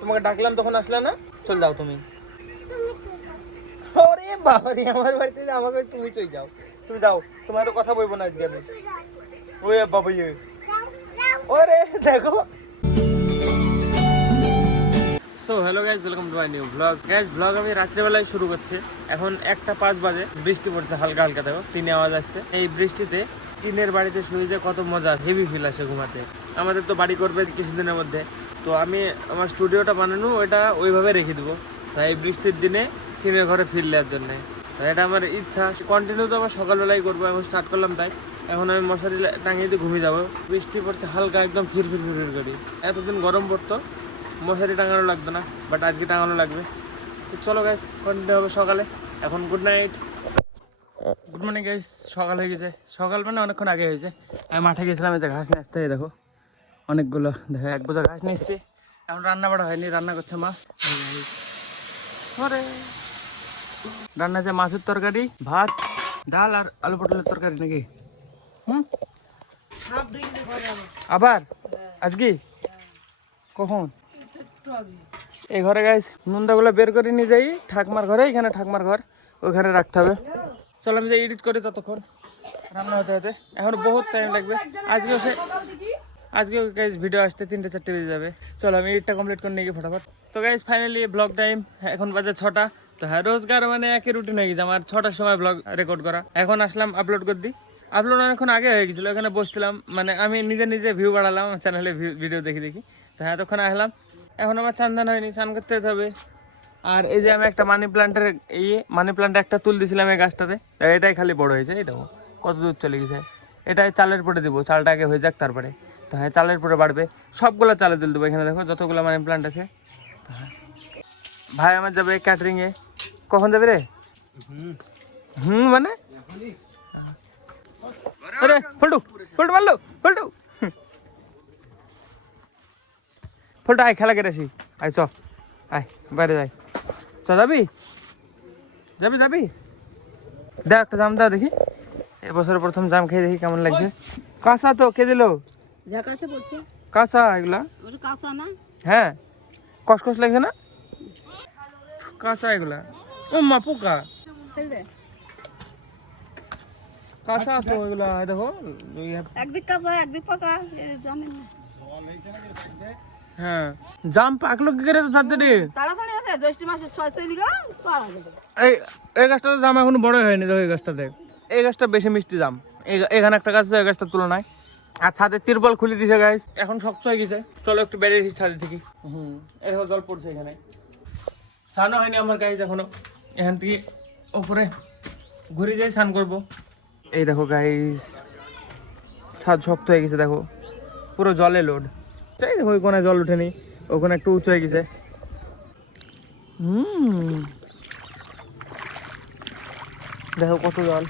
তোমাকে ডাকলাম তখন আসলে না, চল যাও তুমি। ওরে বাবা রে, আমার বাড়িতে আমাকে তুমি চলে যাও, তুমি যাও, তোমার তো কথা বলবো না আজকে আমি। ওরে বাবা ইয়ে, ওরে দেখো। So hello guys, welcome to my new blog. Guys blog আমি রাত্রেবেলায় শুরু করছি। এখন 1:05 বাজে, বৃষ্টি পড়ছে হালকা হালকা, দেখো টিনে আওয়াজ আসছে। এই বৃষ্টিতে টিনের বাড়িতে শুয়ে যে কত মজা, হেভি ফিল আসে ঘুমাতে। আমাদের তো বাড়ি করবে কিছুদিনের মধ্যে, তো আমি আমার স্টুডিওটা বানানো ওইটা ওইভাবে রেখে দেবো, তাই এই বৃষ্টির দিনে টিনের ঘরে ফিল দেওয়ার জন্যে। তাই এটা আমার ইচ্ছা, কন্টিনিউ তো আবার সকালবেলাই করবো। এখন স্টার্ট করলাম, তাই এখন আমি মশারি টাঙিয়ে দিয়ে ঘুমিয়ে যাবো। বৃষ্টি পড়ছে হালকা, একদম ফির ফির ফির ফির করি। এতদিন গরম পড়তো, মশারি টাঙানো লাগতো না, বাট আজকে টাঙানো লাগবে। তো চলো গাইস, কন্টিনিউ হবে সকালে। এখন good night, good morning guys. সকাল হয়ে গেছে, সকাল মানে অনেকক্ষণ আগে হয়েছে। আমি মাঠে গেছিলাম, এই যে ঘাস নিয়ে আসতে, দেখো অনেকগুলো, দেখো 1 বোঝা ঘাস নিয়ে এসছি। এখন রান্না বাড়া হয়নি, রান্না করছে মা। রান্না আছে মাছের তরকারি, ভাত, ডাল আর আলু পটলের তরকারি নাকি। আবার আজকে কখন? এই ঘরে গাইস নুনদাগুলো বের করে নিয়ে যাই ঠাকমার ঘরে, এখানে ঠাকমার ঘর, ওইখানে রাখতে হবে। চলো আমি যে এডিট করি, ততক্ষণ রান্না হতে হতে এখন বহুত টাইম লাগবে। আজকেও গাইস ভিডিও আসতে 3-4 বেজে যাবে। চলো আমি এডিটটা কমপ্লিট করে নিয়ে গিয়ে ফটাফট। তো গাইস ফাইনালি ব্লগ টাইম, এখন বাজে 6টা। তো হ্যাঁ, রোজগার মানে একই রুটিন হয়ে গেছে আমার, 6টার সময় ব্লগ রেকর্ড করা। এখন আসলাম আপলোড করে দিই। আপলোড অনেকক্ষণ আগে হয়ে গেছিলো, এখানে বসছিলাম, মানে আমি নিজে নিজে ভিউ বাড়ালাম আমার চ্যানেলে, ভিডিও দেখি দেখি। তো হ্যাঁ, তখন আসলাম। এখন আমার চান হয়নি, চান করতে যেতে হবে। আর এই যে আমি একটা মানি প্লান্টের মানি প্লান্ট একটা তুল দিয়েছিলাম এই গাছটাতে, এটাই খালি বড় হয়েছে। এই দেখো কত দূর চলে গেছে। এটাই চালের পরে দেবো, চালটা আগে হয়ে যাক তারপরে। তো হ্যাঁ, চালের পরে বাড়বে, সবগুলো চালে তুল দেবো। এখানে দেখো যতগুলো মানি প্লান্ট আছে। তো হ্যাঁ, ভাই আমার যাবে ক্যাটারিংয়ে। কখন যাবে রে? মানে আরে ফল্টু, ফল্টু মারলো, ফল্টু ফল্টু আয়, খেলা কেটেছি, আয় চ, আয় বাইরে যাই। চ, যাবি যাবি যাবি দেখ একটা জাম দাও দেখি, এবছরের প্রথম জাম খেয়ে দেখি কেমন লাগছে। কাঁচা তো কে দিল? কাঁচা এগুলা? হ্যাঁ, কসকস লাগছে না? কাঁচা এগুলা, ও মা পোকা, কাঁচা তো এগুলা। দেখো একদিক কাঁচা একদিক পাকা, জানেন না। হ্যাঁ, জাম পাকলো কি করে তো তাড়াতাড়ি? তাড়াতাড়ি আছে, জ্যৈষ্ঠ মাসের 6 চলে গেল তো আর হবে না। এই এই গাছটাতে জাম এখনো বড় হয়নি, দেখো এই গাছটাতে। এই গাছটা বেশি মিষ্টি জাম, এখানে একটা গাছ আছে এই গাছটার তুলনায়। আর ছাদে তিরপল খুলে দিছে গাইস, এখন শক্ত হয়ে গেছে। চলো একটু বেরিয়েছি ছাদে থেকে। এই দেখো জল পড়ছে এখানে, স্নানও হয়নি আমার গাইস এখনো। এখান থেকে উপরে ঘুরে যাই, স্নান করবো। এই দেখো গাইস, ছাদ শক্ত হয়ে গেছে, দেখো পুরো জলে লোড। চাই দেখো ওই কোনায় জল উঠেনি, ওখানে একটু উঁচু হয়ে গেছে। দেখো কত জল,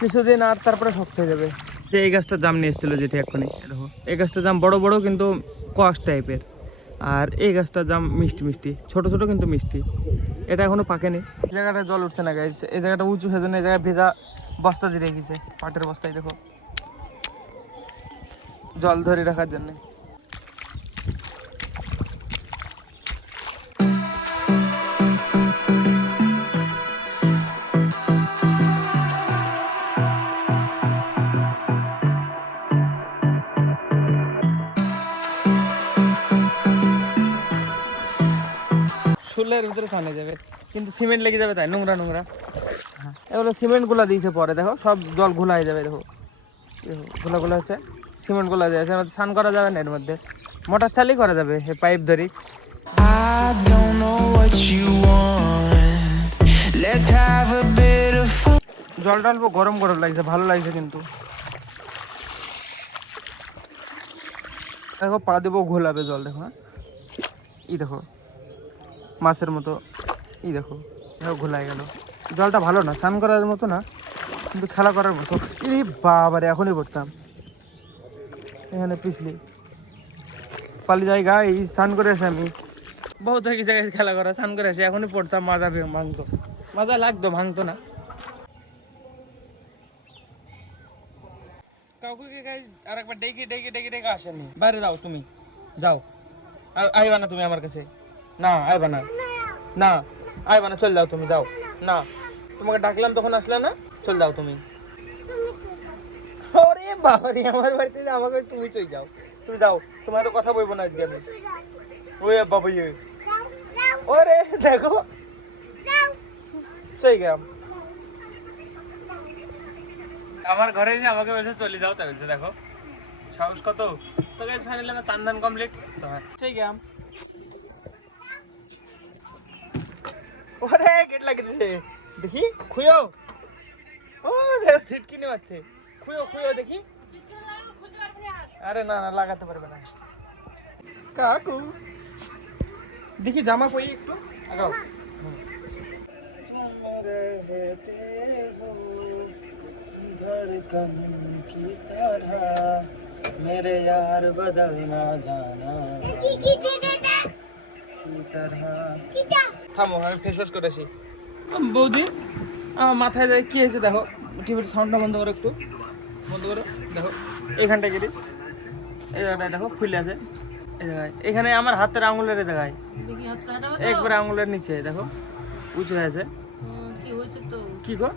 কিছুদিন আর তারপরে শক্ত হয়ে যাবে। যে এই গাছটা জাম নিয়ে এসেছিলো যেটা এক্ষুনি, দেখো এই গাছটা জাম বড় বড় কিন্তু কষ টাইপের, আর এই গাছটা জাম মিষ্টি মিষ্টি, ছোট ছোট কিন্তু মিষ্টি। এটা এখনো পাকেনি। এই জায়গাটা জল উঠছে না গাইছে, এই জায়গাটা উঁচু সেজন্য এই জায়গায় ভেজা বস্তা দিয়ে রেখেছে, পাটের বস্তায়, দেখো জল ধরে রাখার জন্য। শুলের ভিতরে ছানে যাবে, কিন্তু সিমেন্ট লেগে যাবে, তাই নোংরা নোংরা। হ্যাঁ, এগুলো সিমেন্ট গুলা দিয়েছে পরে, দেখো সব জল ঘোলা হয়ে যাবে। দেখো ঘোলা ঘোলা হচ্ছে, সিমেন্ট গুলা দিয়েছে, স্নান করা যাবে না এর মধ্যে, মোটর চালিয়ে করা যাবে এই পাইপ ধরি। I don't know what you want. Let's have a bit of fun. জলটা অল্প গরম গরম লাগছে, ভালো লাগছে কিন্তু। দেখো পা দেবো ঘোলাবে জল, দেখো ই দেখো মাছের মতো, ই দেখো দেখো ঘোলাই গেল। জলটা ভালো না, স্নান করার মতো না, কিন্তু খেলা করার মতো। এই বাবারে, এখনই পড়তাম এখানে পিছলি পালি জায়গা, এই স্নান করে আসি আমি, বহুত হয়ে গেছে খেলা করা, স্নান করে আসি, এখনই পড়তাম, মাজা ভাঙতো, মাজা লাগতো, ভাঙতো না। কাউকে আর একবার ডেকে ডেকে ডেকে ডেকে আসেনি, বাইরে যাও তুমি, যাও আইবা না তুমি আমার কাছে, না আইবা না, না আইবা না, চল যাও তুমি, যাও না, তোমাকে ডাকলাম তখন আসলে না, চল যাও তুমি। ওরে বাবারে, আমার বাড়িতে যে আমাকে তুমি চই যাও, তুমি যাও, তোমার তো কথা বলবো না আজকে আমি। ওই বাবা ইয়ে, ওরে দেখো চই গেলাম। আমার ঘরে এসে আমাকে বলছে চলে যাও, তাই বলছে দেখো সাহস কত। তো গাইস ফাইনালি আমার চান ধান কমপ্লিট, তো হ্যাঁ চই গেলাম। ওরে গেট লাগিয়ে দিছে দেখি, খুঁয়ো, ও দেখো সিট কিনে পাচ্ছে, খুঁয়ো খুঁয়ো দেখি। আরে না না, লাগাতে পারবে না কাকু, দেখি জামা পরি একটু আগাও। धड़कन की तरह मेरे यार बदल ना जाना की तरह। থামো, আমি ফেস ওয়াশ করে আসি। বৌদি আমার মাথায় যায় কি হয়েছে দেখো, টিভির সাউন্ডটা বন্ধ করো, একটু বন্ধ করো, দেখো এইখানটা গেলি, এই জায়গাটায় দেখো খুলে আছে, এই জায়গায়, এখানে আমার হাতের আঙুলের জায়গায়, একবারে আঙুলের নিচে দেখো উঁচু হয়েছে। কি হয়েছে তো? কি গো,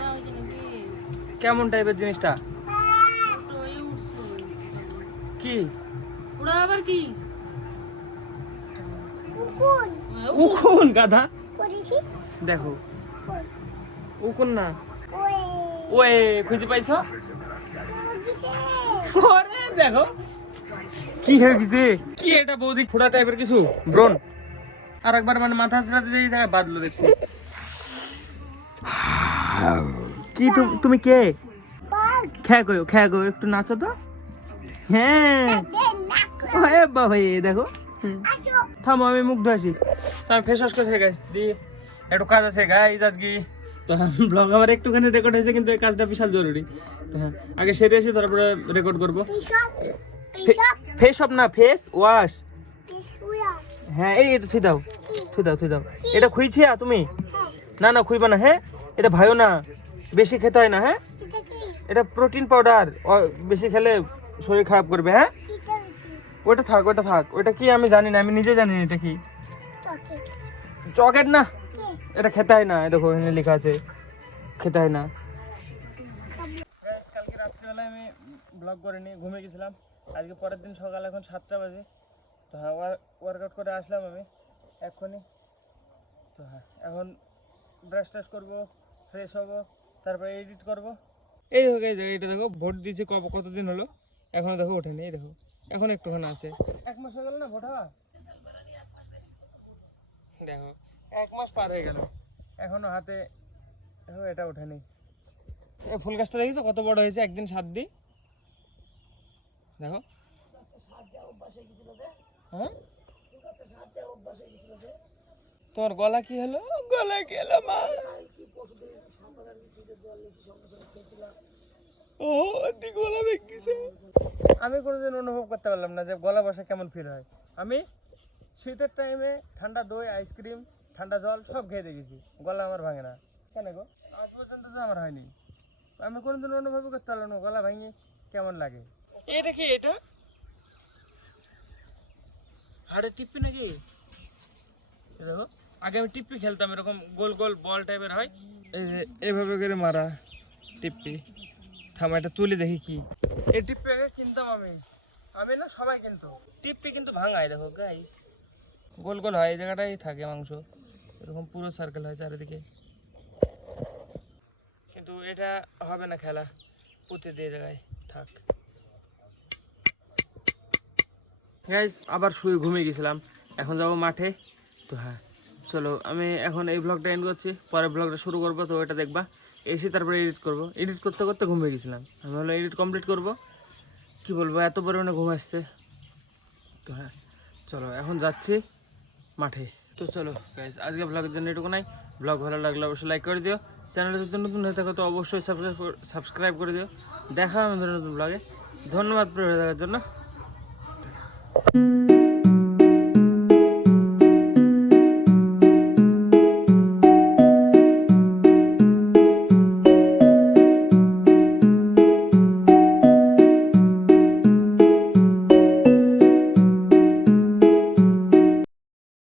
না হয়েছে নাকি? কেমন টাইপের জিনিসটা? তো এই উঠছে। কি ওরা আবার কি? উকুন গাধা, দেখো উকুন না, ওয়ে খুঁজে পাইছো? ওরে দেখো কি হয়ে গেছে, কি এটা বৌদি ফোড়া টাইপের কিছু ব্রন, আর একবার মানে মাথা ছাড়াতে যেই জায়গায় বাদলো দেখছি। কি তুমি কে? খেয়া গো একটু নাচো তো। হ্যাঁ এ বাবা, দেখো থামো, আমি মুখ ধুয়ে আসি, আমি ফেস ওয়াশ করে গাইস দি, একটু কাজ আছে গাইস আজকে। তো ব্লগ আমার একটুখানি রেকর্ড হয়েছে, কিন্তু এই কাজটা বিশাল জরুরি। তো হ্যাঁ আগে সেরে এসে তারপরে রেকর্ড করবো। ফেস ওয়াশ না, ফেস ওয়াশ। হ্যাঁ এই এটা থুই দাও, থুই দাও, থুই দাও। এটা খুইছি তুমি? না না খুইবা না, হ্যাঁ এটা ভাইও না, বেশি খেতে হয় না। হ্যাঁ এটা প্রোটিন পাউডার, বেশি খেলে শরীর খারাপ করবে। হ্যাঁ ওটা থাক, ওটা থাক, ওটা কি আমি জানি না, আমি নিজে জানি না এটা কি। চকলেট না, এটা খেতে হয় না, দেখো এখানে লেখা আছে খেতে হয় না। কালকে রাত্রিবেলায় আমি ব্লগ করিনি, ঘুমিয়ে গেছিলাম। আজকে পরের দিন সকাল, এখন 7টা বাজে। তো হ্যাঁ ওয়ার্কআউট করে আসলাম আমি এক্ষুনি। তো হ্যাঁ এখন ব্রাশ টাশ করবো, ফ্রেশ হবো, তারপরে এডিট করবো। এই হোক, এটা দেখো ভোট দিয়েছি কতদিন হলো, এখনো দেখো ওঠেনি। এই দেখো এখন একটুখানি আছে, 1 মাস হয়ে গেল না ভোট হওয়া, দেখো 1 মাস পার হয়ে গেল, এখনো হাতে এটা ওঠেনি। এই ফুল গাছটা দেখেছো কত বড় হয়েছে, একদিন 7 দিই দেখো। হ্যাঁ তোমার গলা কি হলো, গলা কি হলো মা? ও গলা ভেঙে গেছে। আমি কোনোদিন অনুভব করতে পারলাম না যে গলা বসা কেমন ফিল হয়। আমি শীতের টাইমে ঠান্ডা দই, আইসক্রিম, ঠান্ডা জল সব খেয়ে দেখেছি, গলা আমার ভাঙে না। কেন গো, আজ পর্যন্ত তো আমার হয়নি। আমি কোনোদিন অনুভব করতে পারলাম না গলা ভাঙে কেমন লাগে। এটা কি, এটা হাড়ে টিপ্পি নাকি? দেখো আগে আমি টিপ্পি খেলতাম, এরকম গোল গোল বল টাইপের হয়, এই যে এভাবে করে মারা টিপ্পি। থামা এটা তুলে দেখি কি। এই টিপ্পি আগে কিনতাম আমি না, সবাই কিন্তু টিপ্পি কিন্তু ভাঙায়, দেখো গাইস গোল গোল হয়, এই জায়গাটাই থাকে মাংস, এরকম পুরো সার্কেল হয় চারিদিকে। কিন্তু এটা হবে না খেলা, পুঁতে দিয়ে জায়গায় থাক। গাইস আবার শুয়ে ঘুমিয়ে গেছিলাম, এখন যাবো মাঠে। তো হ্যাঁ চলো, আমি এখন এই ব্লগটা এন্ড করছি, পরে ব্লগটা শুরু করবো। তো ওটা দেখবা, এসে তারপরে এডিট করবো। এডিট করতে করতে ঘুমিয়ে গেছিলাম, আমি হলো এডিট কমপ্লিট করবো। কি বলবো, এত পরিমাণে ঘুম আসছে। তো হ্যাঁ চলো এখন যাচ্ছি মাঠে। তো চলো গাইস আজকে ব্লগের জন্য এটুকু নাই। ব্লগ ভালো লাগলে অবশ্যই লাইক করে দিও, চ্যানেলে যদি নতুন হয়ে থাকো তো অবশ্যই সাবস্ক্রাইব করে দিও। দেখা আমাদের নতুন ব্লগে। ধন্যবাদ প্রিয় দেখার জন্য।